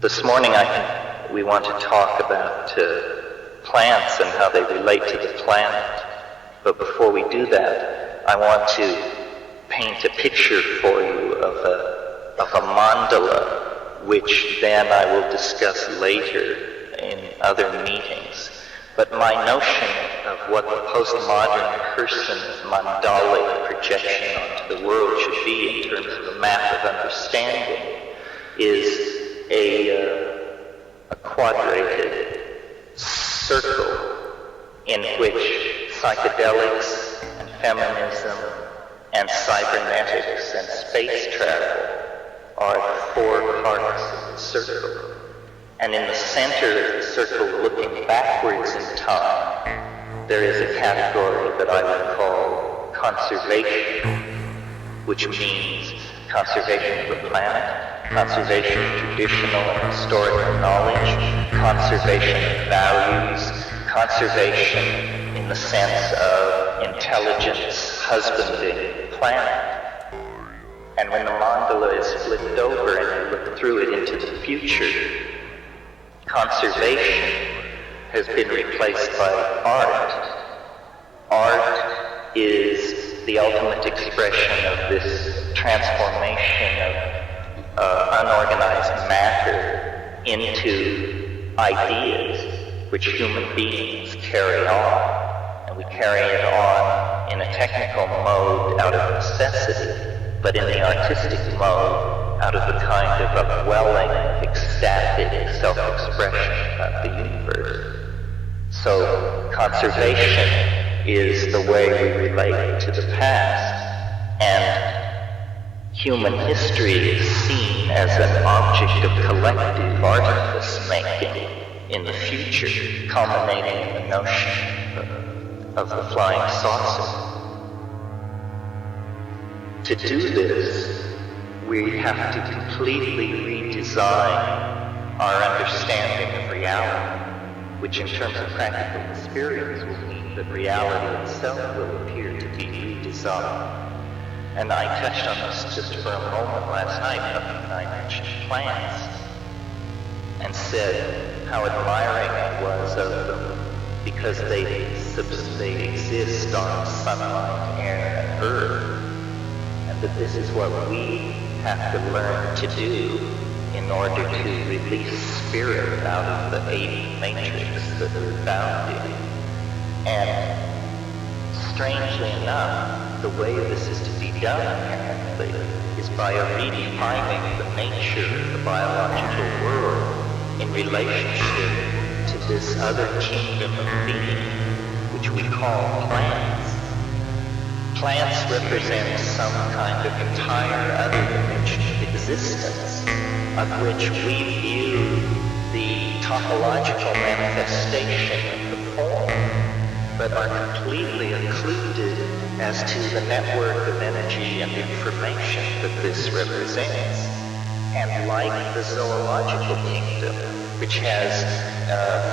This morning we want to talk about plants and how they relate to the planet. But before we do that, I want to paint a picture for you of a mandala, which then I will discuss later in other meetings. But my notion of what the postmodern person's mandalic projection onto the world should be in terms of a map of understanding is a quadrated circle in which psychedelics and feminism and cybernetics and space travel are the four parts of the circle. And in the center of the circle, looking backwards in time, there is a category that I would call conservation, which means conservation of the planet, conservation of traditional and historical knowledge, conservation of values, conservation in the sense of intelligence husbanding the planet. And when the mandala is flipped over and you look through it into the future, conservation has been replaced by art. Art is the ultimate expression of this transformation of unorganized matter into ideas which human beings carry on. And we carry it on in a technical mode out of necessity, but in the artistic mode out of the kind of upwelling, ecstatic self-expression about the universe. So conservation is the way we relate to the past, and human history is seen as an object of collective artifice making in the future, culminating in the notion of the flying saucer. To do this, we have to completely redesign our understanding of reality, which in terms of practical experience will mean that reality itself will appear to be redesigned. And I touched on this just for a moment last night when I mentioned plants and said how admiring I was of them because they exist on sunlight, air, and earth, and that this is what we have to learn to do in order to release spirit out of the ape matrix that we're bound in. And strangely enough, the way this is to be done, apparently, is by redefining the nature of the biological world in relationship to this other kingdom of being, which we call plants. Plants represent some kind of entire other dimension of existence, of which we view the topological manifestation of the form, but are completely occluded as to the network of energy and information that this represents. And like the zoological kingdom, which has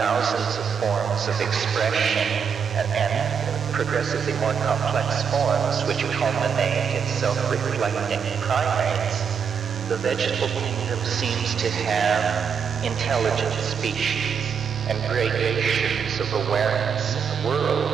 thousands of forms of expression and progressively more complex forms, which culminate in self-reflecting primates, the vegetable kingdom seems to have intelligent species and gradations of awareness in the world,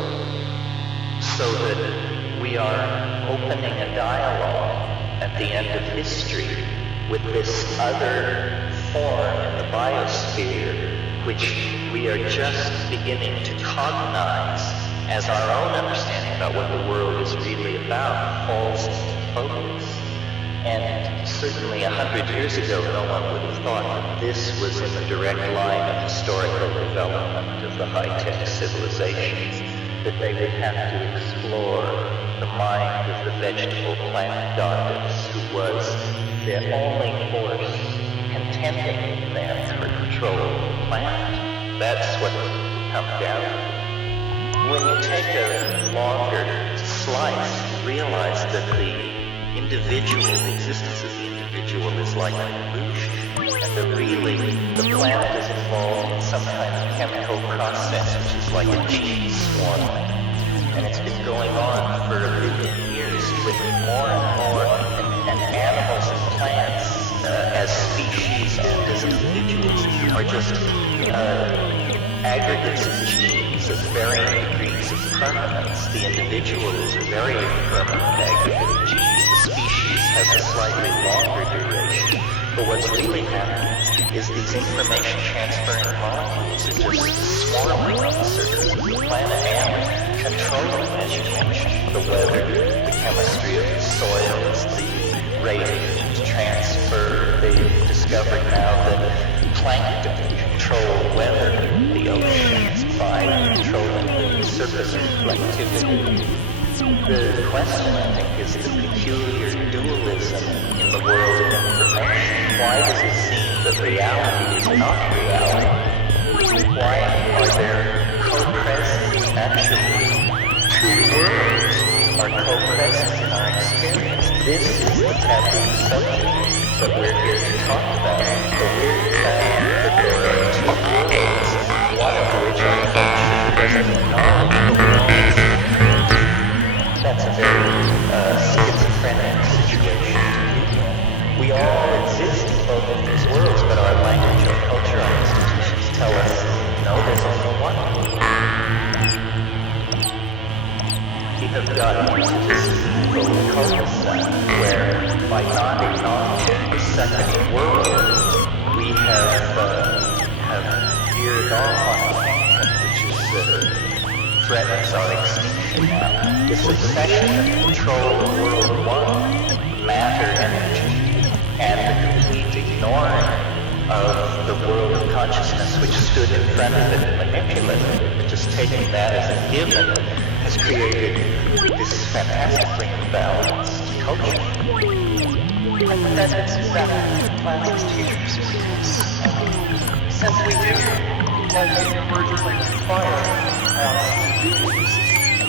so that we are opening a dialogue at the end of history with this other form in the biosphere, which we are just beginning to cognize as our own understanding about what the world is really about falls into focus. And certainly 100 years ago, no one would have thought that this was in the direct line of historical development of the high-tech civilizations, that they would have to explore the mind of the vegetable plant goddess, who was the only force contending with them for control of the planet. That's what it comes down to. When you take a longer slice, you realize that the existence of the individual is like an illusion, and that really the planet is involved in some kind of chemical process which is like a gene swarming, and it's been going on for 1 billion years with more and more and animals and plants as species and as individuals are just aggregates of genes of varying degrees of permanence. The individual is a very permanent aggregate of genes. The species has a slightly longer duration. But what's really happening is these information transferring molecules are just swarming on the surface of the planet and controlling, as you mentioned, the weather, the chemistry of the soils, the rate of heat transfer. They've discovered now that plankton control weather in the oceans by controlling the surface reflectivity. The question, I think, is the peculiar dualism in the world of information. Why does it seem that reality is not reality? Why are there co-present, actually, two worlds are co-present in our experience? This is the taboo subject that we're here to talk about. The weird fact that there are two worlds, one of which our culture doesn't acknowledge belongs. That's a very schizophrenic situation to be in. We all exist in both of these worlds, but our language, our culture, our institutions tell us, no, there's only one. We have gotten into this evil cul-de-sac where, by not acknowledging the second world, we have veered off on a tangent which threatens our extinction now. This obsession of control of world one, matter, energy, and the complete ignoring of the world of consciousness which stood in front of it and manipulated it, just taking that as a given, has created this fantastically imbalanced culture. And that's exactly what plastics teachers do. Since we do, as universally fire,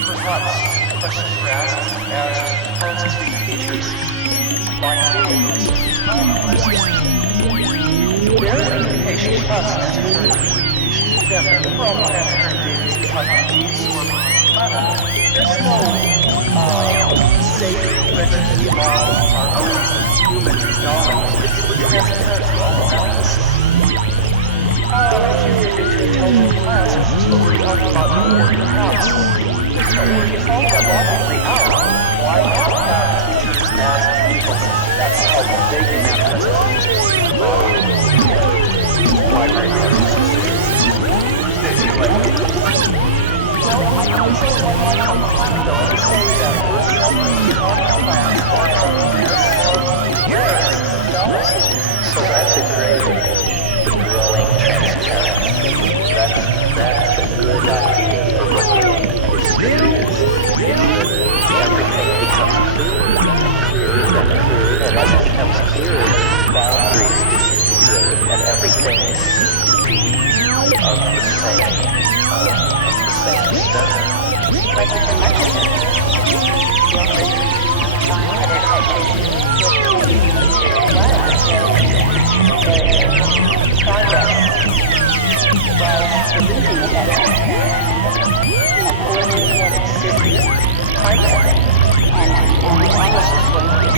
perhaps questions were asked as speech teachers by beings there is an indication with us as that we're all transparent beings because of these or there's no safe registry of our own human knowledge. It's transparent to all around us. If you get into intelligent class, which is what we're talking about before, perhaps, if you find that logically out, why not have teachers ask people? That's how they can have So that's a great growing transparency. That's a good idea for what the experience is. Everything becomes clearer and clearer and clearer, and as it becomes clearer, boundaries disintegrate, and everything is of the same stuff. Thank you so much.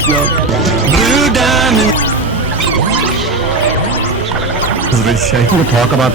Blue Diamond. We'll talk about.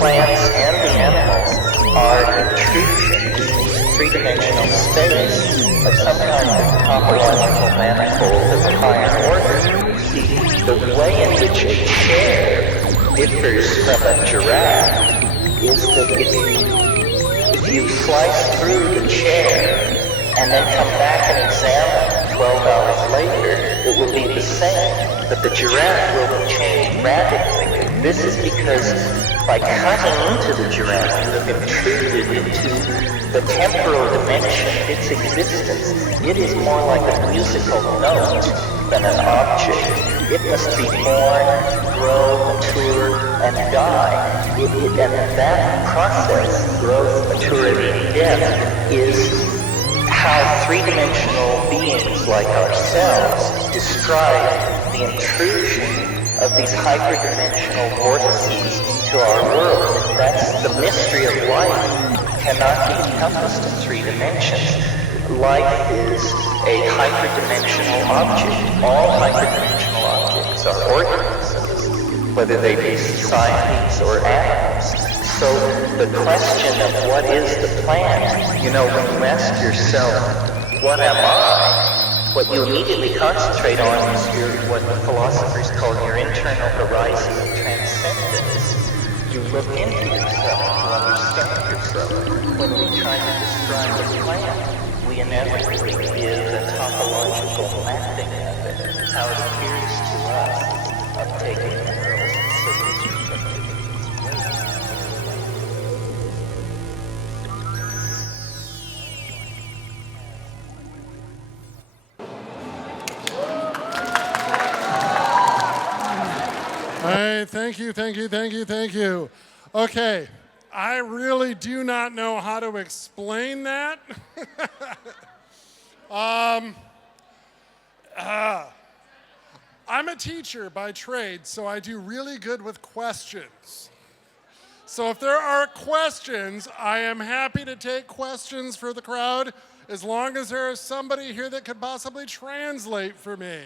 plants and the animals are intrusions into three-dimensional space of some kind of topological manifold of a higher order. See, the way in which a chair differs from a giraffe is that if you slice through the chair and then come back and examine 12 hours later, it will be the same, but the giraffe will change radically. This is because by cutting into the giraffe, you have intruded into the temporal dimension, its existence. It is more like a musical note than an object. It must be born, grow, mature, and die. And that process, growth, maturity, and death, is how three-dimensional beings like ourselves describe the intrusion of these hyperdimensional vortices into our world. That's the mystery of life. Cannot be encompassed in three dimensions. Life is a hyperdimensional object. All hyperdimensional objects are organisms, whether they be societies or animals. So the question of what is the plant, when you ask yourself, what am I? What you immediately concentrate on is what the philosophers call your internal horizon of transcendence. You look into yourself to understand yourself. When we try to describe the plant, we inevitably give a topological mapping of it, how it appears to us, of taking the world and circles reflected in its ways. All right, thank you. Okay, I really do not know how to explain that. I'm a teacher by trade, so I do really good with questions. So if there are questions, I am happy to take questions for the crowd, as long as there is somebody here that could possibly translate for me.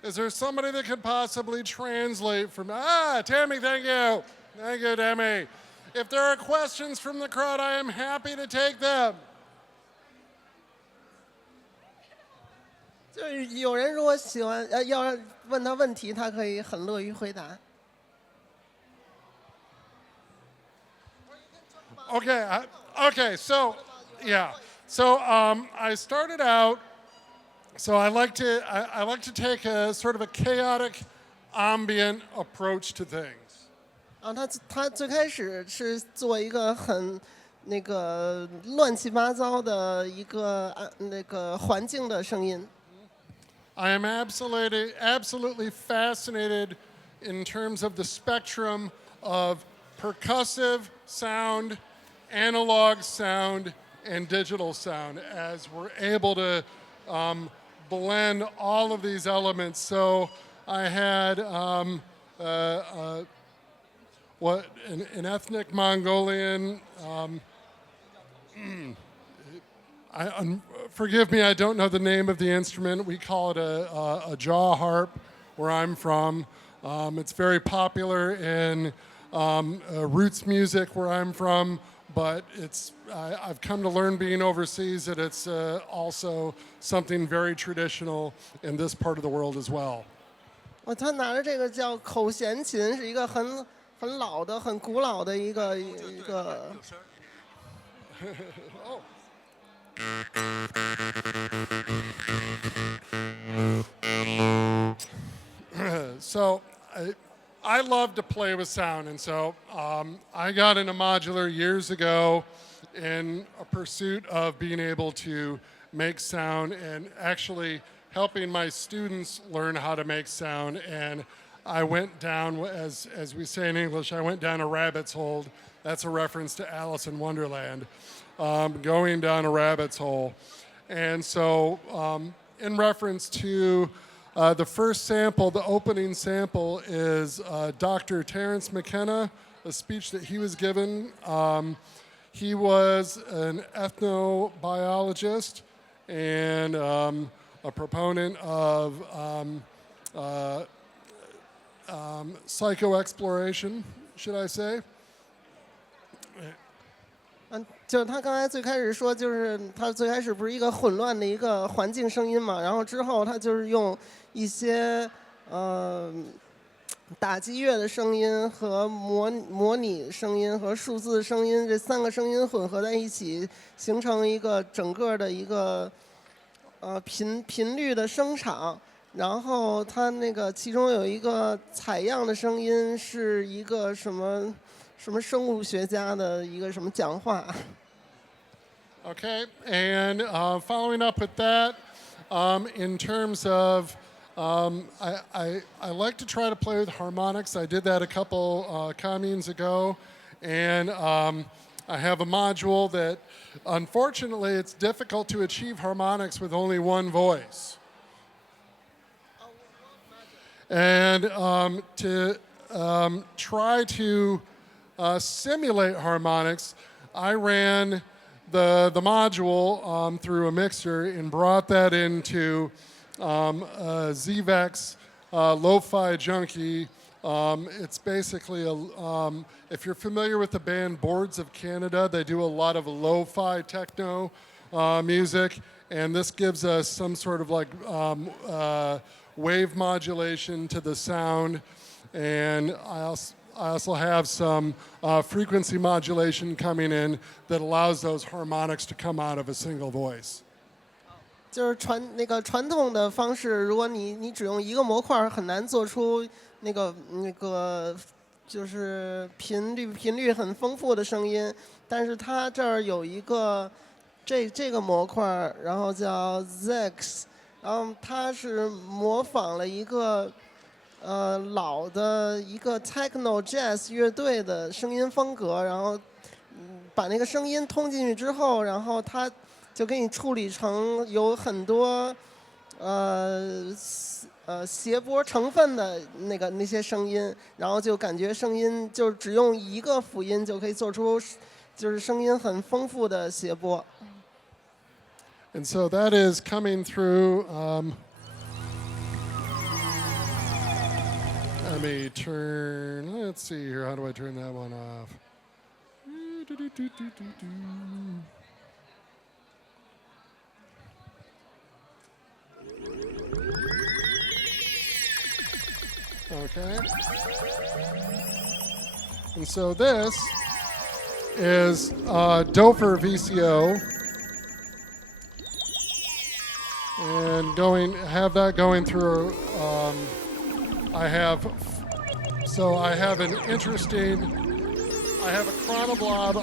Is there somebody that could possibly translate for me? Tammy, thank you. Thank you, Tammy. If there are questions from the crowd, I am happy to take them. 就是有人如果喜欢要问他问题，他可以很乐于回答。Okay, so I started out. So I like to take a sort of a chaotic, ambient approach to things. 他最开始是做一个很乱七八糟的一个环境的声音。I am absolutely fascinated in terms of the spectrum of percussive sound, analog sound, and digital sound, as we're able to blend all of these elements. So I had an ethnic Mongolian. Forgive me, I don't know the name of the instrument. We call it a jaw harp where I'm from. It's very popular in roots music where I'm from. But I've come to learn being overseas that it's also something very traditional in this part of the world as well. 他拿着这个叫口弦琴，是一个很老的、很古老的一个。So I love to play with sound, and so I got into modular years ago in a pursuit of being able to make sound and actually helping my students learn how to make sound. And I went down, as we say in English, I went down a rabbit's hole. That's a reference to Alice in Wonderland, going down a rabbit's hole. And so in reference to the first sample, the opening sample, is Dr. Terence McKenna, a speech that he was given. He was an ethnobiologist and a proponent of psycho exploration, should I say? 就是他刚才最开始说，就是他最开始不是一个混乱的一个环境声音嘛，然后之后他就是用一些打击乐的声音和模拟声音和数字声音这3个声音混合在一起，形成一个整个的一个频率的声场。然后它那个其中有一个采样的声音是一个什么生物学家的一个什么讲话。Okay, and following up with that, in terms of, I like to try to play with harmonics. I did that a couple communes ago, and I have a module that, unfortunately, it's difficult to achieve harmonics with only one voice. And to try to simulate harmonics, I ran the module through a mixer and brought that into ZVEX Lo-Fi Junkie. It's basically if you're familiar with the band Boards of Canada, they do a lot of lo-fi techno music, and this gives us some sort of like wave modulation to the sound, and I also have some frequency modulation coming in that allows those harmonics to come out of a single voice. 就是传统的方式，如果你只用一个模块，很难做出那个就是频率很丰富的声音。但是它这儿有一个这个模块，然后叫 ZEX， 然后它是模仿了一个老的一个 techno jazz 乐队的声音风格，然后把那个声音通进去之后，然后它就给你处理成有很多谐波成分的那些声音，然后就感觉声音就只用一个辅音就可以做出就是声音很丰富的谐波。And so that is coming through. Let me turn. Let's see here. How do I turn that one off? Okay. And so this is Dofer VCO. And have that going through. I have a chronoblob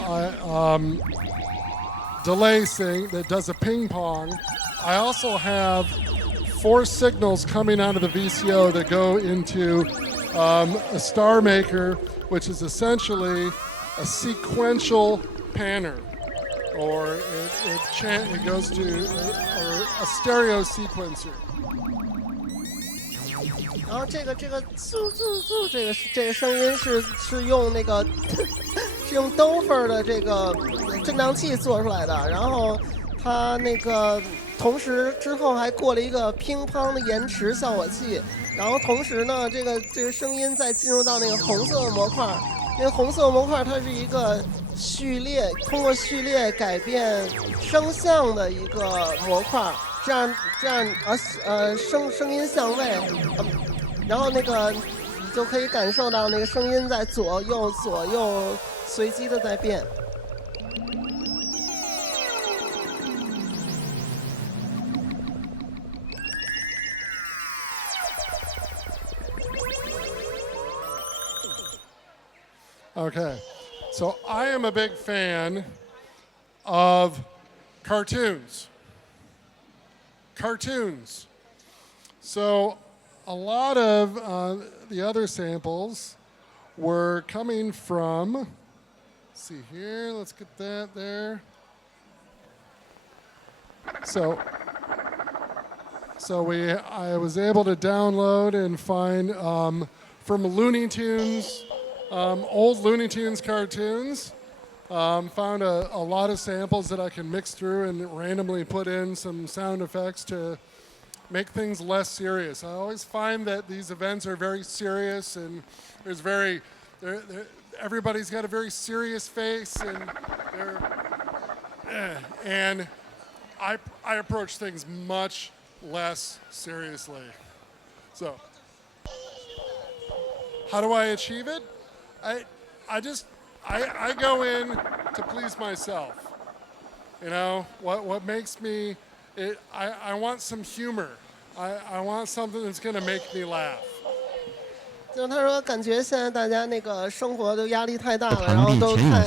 delay sync that does a ping pong. I also have 4 signals coming out of the VCO that go into a star maker, which is essentially a sequential panner, or it goes to a stereo sequencer. 然后这个嗖这个声音是用那个是用 Dofer 的这个振荡器做出来的，然后它那个同时之后还过了一个乒乓的延迟效果器，然后同时呢这个声音再进入到那个红色的模块，那个红色模块它是一个序列，通过序列改变声相的一个模块，这样声音相位。然后那个你就可以感受到那个声音在左右随机的在变。Okay, so I am a big fan of cartoons. So a lot of the other samples were coming from, let's see here, let's get that there. So I was able to download and find from Looney Tunes, old Looney Tunes cartoons. Found a lot of samples that I can mix through and randomly put in some sound effects to make things less serious. I always find that these events are very serious, and there's everybody's got a very serious face, and I approach things much less seriously. So, how do I achieve it? I go in to please myself. You know, what makes me, I want some humor. I want something that's going to make me laugh. 就他说，感觉现在大家那个生活都压力太大了，然后都太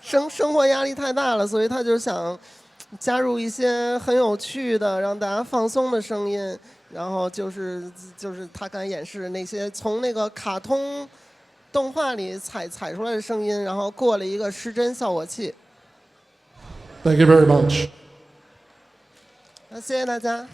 生活压力太大了，所以他就想加入一些很有趣的、让大家放松的声音，然后就是他敢演示那些从那个卡通动画里采出来的声音，然后过了一个失真效果器。Thank you very much. 那谢谢大家。